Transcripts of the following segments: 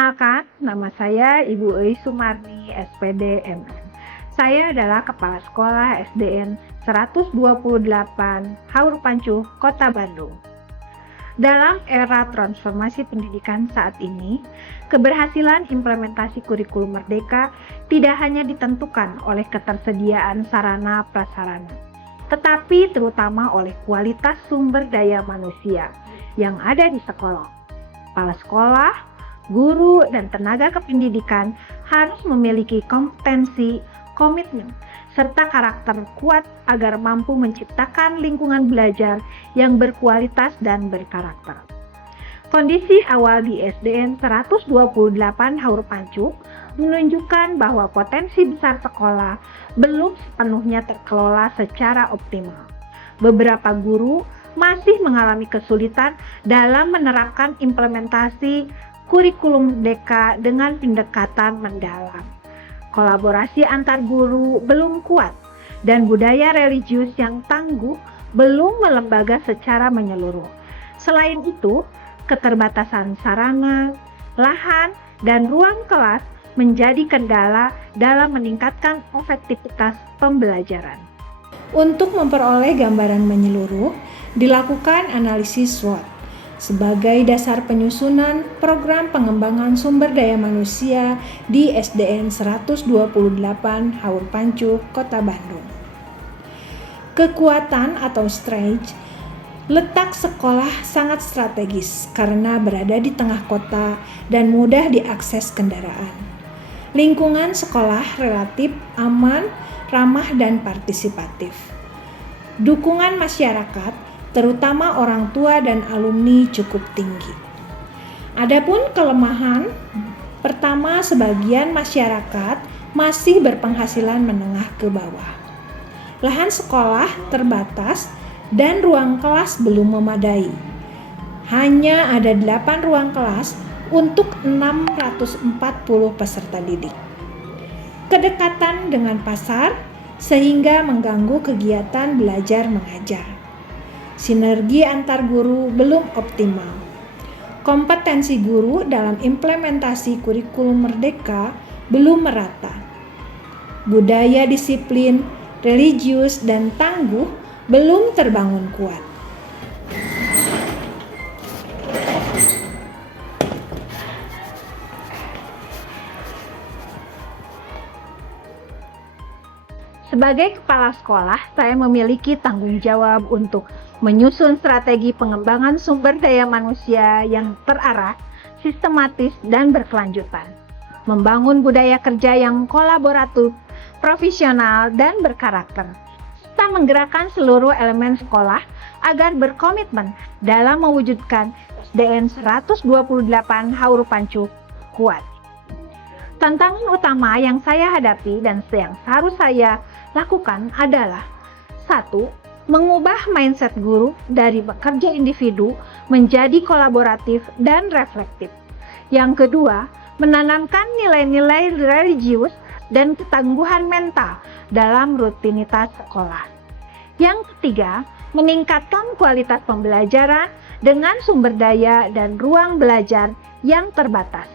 Perkenalkan, nama saya Ibu Eui Sumarni, SPD MM. Saya adalah Kepala Sekolah SDN 128 Haur Pancuh, Kota Bandung. Dalam era transformasi pendidikan saat ini, keberhasilan implementasi kurikulum Merdeka tidak hanya ditentukan oleh ketersediaan sarana prasarana, tetapi terutama oleh kualitas sumber daya manusia yang ada di sekolah. Kepala sekolah, guru, dan tenaga kependidikan harus memiliki kompetensi, komitmen, serta karakter kuat agar mampu menciptakan lingkungan belajar yang berkualitas dan berkarakter. Kondisi awal di SDN 128 Haur Pancuh menunjukkan bahwa potensi besar sekolah belum sepenuhnya terkelola secara optimal. Beberapa guru masih mengalami kesulitan dalam menerapkan implementasi kurikulum Merdeka dengan pendekatan mendalam. Kolaborasi antar guru belum kuat dan budaya religius yang tangguh belum melembaga secara menyeluruh. Selain itu, keterbatasan sarana, lahan, dan ruang kelas menjadi kendala dalam meningkatkan efektivitas pembelajaran. Untuk memperoleh gambaran menyeluruh, dilakukan analisis SWOT sebagai dasar penyusunan program pengembangan sumber daya manusia di SDN 128 Haur Pancuh, Kota Bandung. Kekuatan atau strength, letak sekolah sangat strategis karena berada di tengah kota dan mudah diakses kendaraan. Lingkungan sekolah relatif aman, ramah, dan partisipatif. Dukungan masyarakat, terutama orang tua dan alumni, cukup tinggi. Adapun kelemahan, pertama, sebagian masyarakat masih berpenghasilan menengah ke bawah. Lahan sekolah terbatas dan ruang kelas belum memadai. Hanya ada 8 ruang kelas untuk 640 peserta didik. Kedekatan dengan pasar sehingga mengganggu kegiatan belajar mengajar. Sinergi antar guru belum optimal. Kompetensi guru dalam implementasi kurikulum Merdeka belum merata. Budaya disiplin, religius, dan tangguh belum terbangun kuat. Sebagai kepala sekolah, saya memiliki tanggung jawab untuk menyusun strategi pengembangan sumber daya manusia yang terarah, sistematis, dan berkelanjutan. Membangun budaya kerja yang kolaboratif, profesional, dan berkarakter. Serta menggerakkan seluruh elemen sekolah agar berkomitmen dalam mewujudkan SDN 128 Haur Pancuh kuat. Tantangan utama yang saya hadapi dan yang harus saya lakukan adalah 1. Mengubah mindset guru dari bekerja individu menjadi kolaboratif dan reflektif. Yang kedua, menanamkan nilai-nilai religius dan ketangguhan mental dalam rutinitas sekolah. Yang ketiga, meningkatkan kualitas pembelajaran dengan sumber daya dan ruang belajar yang terbatas.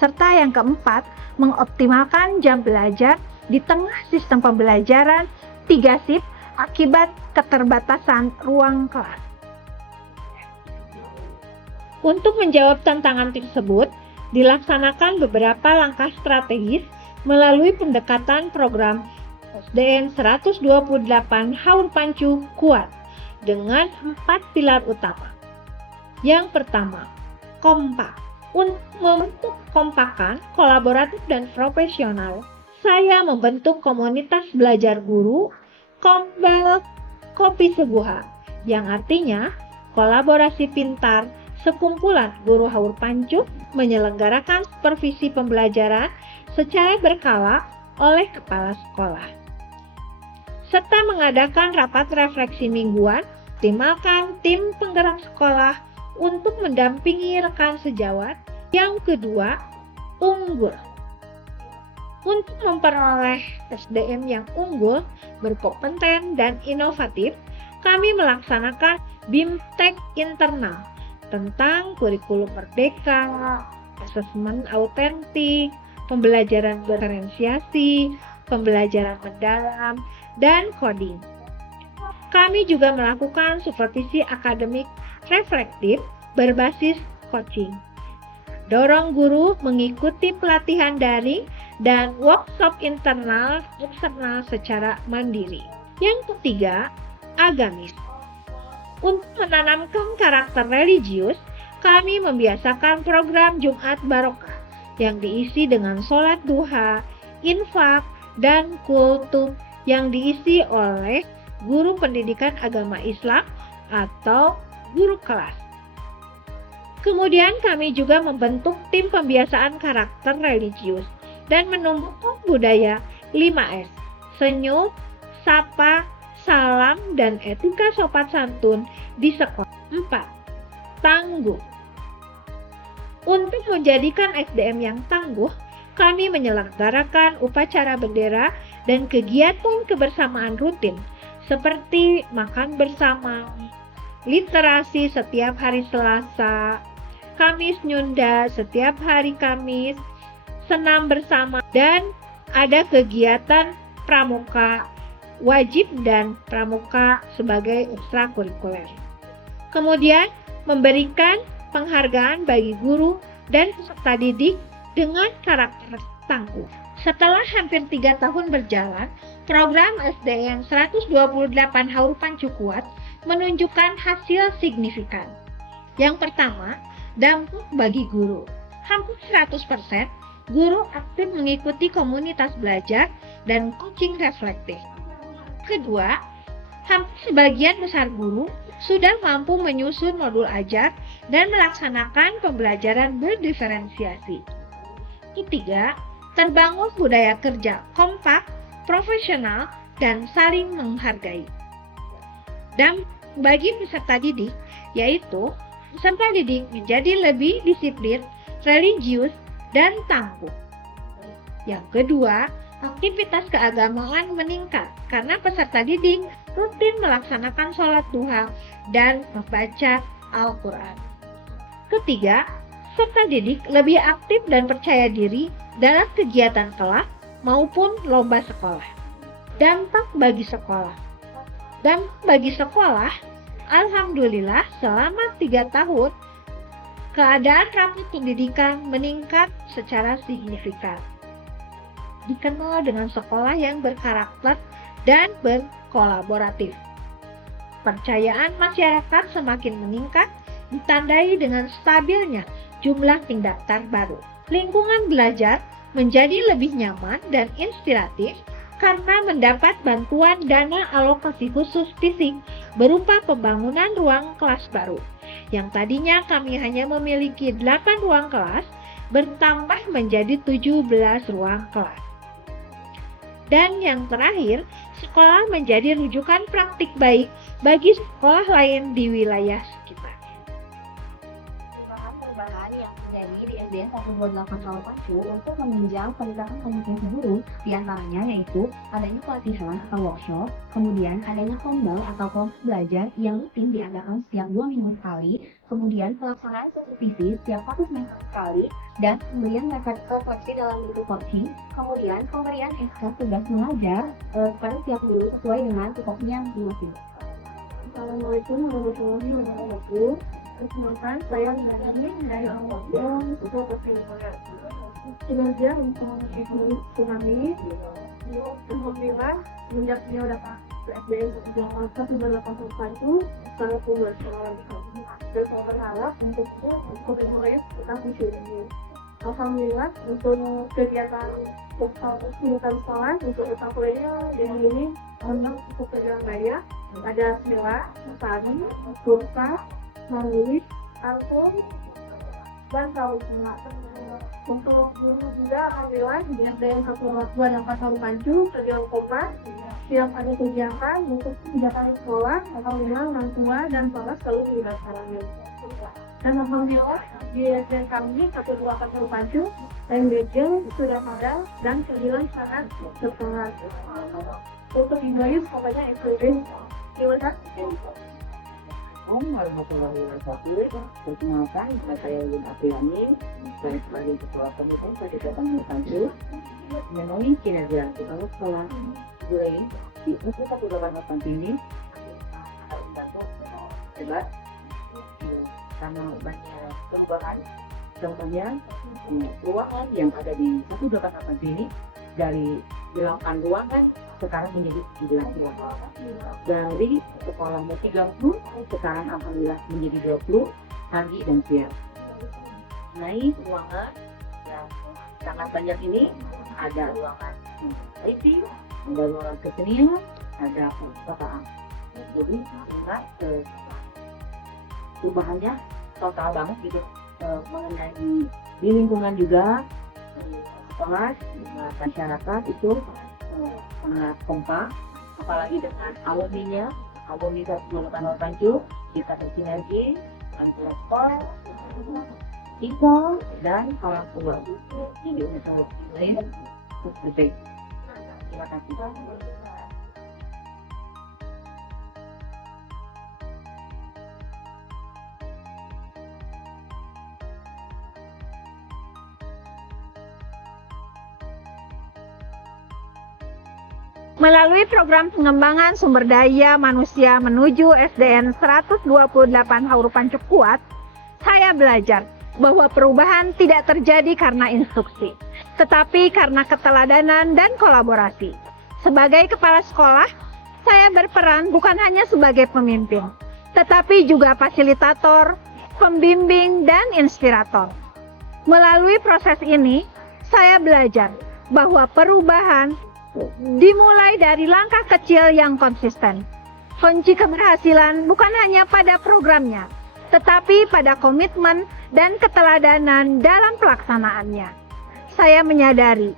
Serta yang keempat, mengoptimalkan jam belajar di tengah sistem pembelajaran 3 shift akibat keterbatasan ruang kelas. Untuk menjawab tantangan tersebut, dilaksanakan beberapa langkah strategis melalui pendekatan program SDN 128 Haur Pancuh kuat dengan 4 pilar utama. Yang pertama, kompak. Untuk membentuk kompakan, kolaboratif, dan profesional, saya membentuk komunitas belajar guru Kombel Kopi Seguha, yang artinya kolaborasi pintar, sekumpulan guru Haur Pancuh menyelenggarakan supervisi pembelajaran secara berkala oleh kepala sekolah, serta mengadakan rapat refleksi mingguan, optimalkan tim penggerak sekolah untuk mendampingi rekan sejawat. Yang kedua, unggul. Untuk memperoleh SDM yang unggul, berkompeten, dan inovatif, kami melaksanakan BIMTEK internal tentang kurikulum Merdeka, asesmen autentik, pembelajaran diferensiasi, pembelajaran mendalam, dan coding. Kami juga melakukan supervisi akademik reflektif berbasis coaching. Dorong guru mengikuti pelatihan daring dan workshop internal eksternal secara mandiri. Yang ketiga, agamis. Untuk menanamkan karakter religius, kami membiasakan program Jumat Barokah yang diisi dengan sholat duha, infak, dan kultum yang diisi oleh guru pendidikan agama Islam atau guru kelas. Kemudian kami juga membentuk tim pembiasaan karakter religius dan menumbuhkan budaya 5S, senyum, sapa, salam, dan etika sopan santun di sekolah. 4. Tangguh. Untuk menjadikan SDM yang tangguh, kami menyelenggarakan upacara bendera dan kegiatan kebersamaan rutin seperti makan bersama, literasi setiap hari Selasa, Kamis Nyunda setiap hari Kamis, senam bersama, dan ada kegiatan pramuka wajib dan pramuka sebagai ekstrakurikuler. Kemudian memberikan penghargaan bagi guru dan peserta didik dengan karakter tangguh. Setelah hampir 3 tahun berjalan, program SDN 128 Haur Pancu Kuat menunjukkan hasil signifikan. Yang pertama, dampak bagi guru. Hampir 100% guru aktif mengikuti komunitas belajar dan coaching reflektif. Kedua, hampir sebagian besar guru sudah mampu menyusun modul ajar dan melaksanakan pembelajaran berdiferensiasi. Ketiga, terbangun budaya kerja kompak, profesional, dan saling menghargai. Dan bagi peserta didik, yaitu peserta didik menjadi lebih disiplin, religius, dan tangguh. Yang kedua, aktivitas keagamaan meningkat karena peserta didik rutin melaksanakan sholat duha dan membaca Al-Quran. Ketiga, peserta didik lebih aktif dan percaya diri dalam kegiatan kelas maupun lomba sekolah. Dampak bagi sekolah. Dampak bagi sekolah, alhamdulillah selama 3 tahun, keadaan rapot pendidikan meningkat secara signifikan. Dikenal dengan sekolah yang berkarakter dan berkolaboratif. Percayaan masyarakat semakin meningkat, ditandai dengan stabilnya jumlah tim daftar baru. Lingkungan belajar menjadi lebih nyaman dan inspiratif karena mendapat bantuan dana alokasi khusus fisik berupa pembangunan ruang kelas baru. Yang tadinya kami hanya memiliki 8 ruang kelas, bertambah menjadi 17 ruang kelas. Dan yang terakhir, sekolah menjadi rujukan praktik baik bagi sekolah lain di wilayah sekitar. Perubahan yang terjadi di SDN 128 Haur Pancu untuk menunjang peningkatan kompetensi guru, diantaranya yaitu adanya pelatihan atau workshop, kemudian adanya kombal atau kelompok belajar yang rutin diadakan setiap 2 minggu sekali, kemudian pelaksanaan supervisi setiap 1 semester sekali, dan pemberian refleksi dalam bentuk coaching, kemudian pemberian SK tugas mengajar kepada setiap guru sesuai dengan tupoksinya masing-masing. Assalamualaikum warahmatullahi wabarakatuh. Perkenalkan, saya Nani dari Al-Wahdan untuk Pertimbangan Kinerja Informasi Ekonomi Tsunami. Alhamdulillah, semenjak dia dapat SDN 128 Pancu, sangat membersamai dan saya berharap untuk komunitas tetap di sini. Alhamdulillah, untuk kegiatan sekolah untuk kuliah ini memang cukup berjalan baik. Ada sila, tari, kursa, menulis, angklung, dan tahu semua. Untuk guru juga alhamdulillah di SDN 128 Haur Pancu terjauh kompak. Setiap ada kegiatan untuk kegiatan sekolah, alhamdulillah orang tua dan sekolah selalu dilibatkan. Dan alhamdulillah di SDN kami 128 Haur Pancu MBJ sudah ada dan kegiatan sangat bersemangat. Untuk Ibu pokoknya eksklusif. Terima kasih. Assalamualaikum warahmatullahi wabarakatuh. Perkenalkan, nama saya Yun Apriani. Saya sebagai Ketua Komite Pendidikan Pancu memenuhi kinerja kepala sekolah Gulai di Universitas 188 ini hebat karena banyak perubahan. Contohnya ruangan yang ada di 188 ini dari 8 ruangan sekarang menjadi 17 ruangan. Dari sekolahnya 30 sekarang alhamdulillah menjadi 20 pagi dan siang. Naik ruangan yang sangat banyak ini, ada ruangan IT, ada ruangan kesenian, ada perpustakaan. Jadi ingat perubahannya total banget gitu. Mengenai di lingkungan juga sekolah masyarakat itu sangat kompak, apalagi dengan alumni 188 Pancu, kita bersinergi antara sekolah, siswa dan orang tua. Jadi untuk lain penting. Terima kasih. Melalui program pengembangan sumber daya manusia menuju SDN 128 Haur Pancu Kuat, saya belajar bahwa perubahan tidak terjadi karena instruksi, tetapi karena keteladanan dan kolaborasi. Sebagai kepala sekolah, saya berperan bukan hanya sebagai pemimpin, tetapi juga fasilitator, pembimbing, dan inspirator. Melalui proses ini, saya belajar bahwa perubahan dimulai dari langkah kecil yang konsisten. Kunci keberhasilan bukan hanya pada programnya, tetapi pada komitmen dan keteladanan dalam pelaksanaannya. Saya menyadari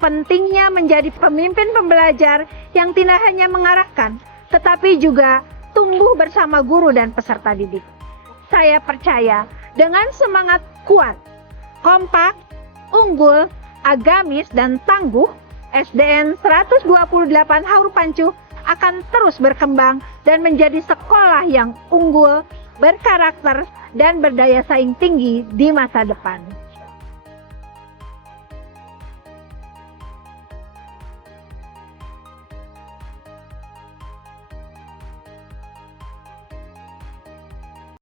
pentingnya menjadi pemimpin pembelajar yang tidak hanya mengarahkan, tetapi juga tumbuh bersama guru dan peserta didik. Saya percaya dengan semangat kuat, kompak, unggul, agamis, dan tangguh, SDN 128 Haur Pancu akan terus berkembang dan menjadi sekolah yang unggul, berkarakter, dan berdaya saing tinggi di masa depan.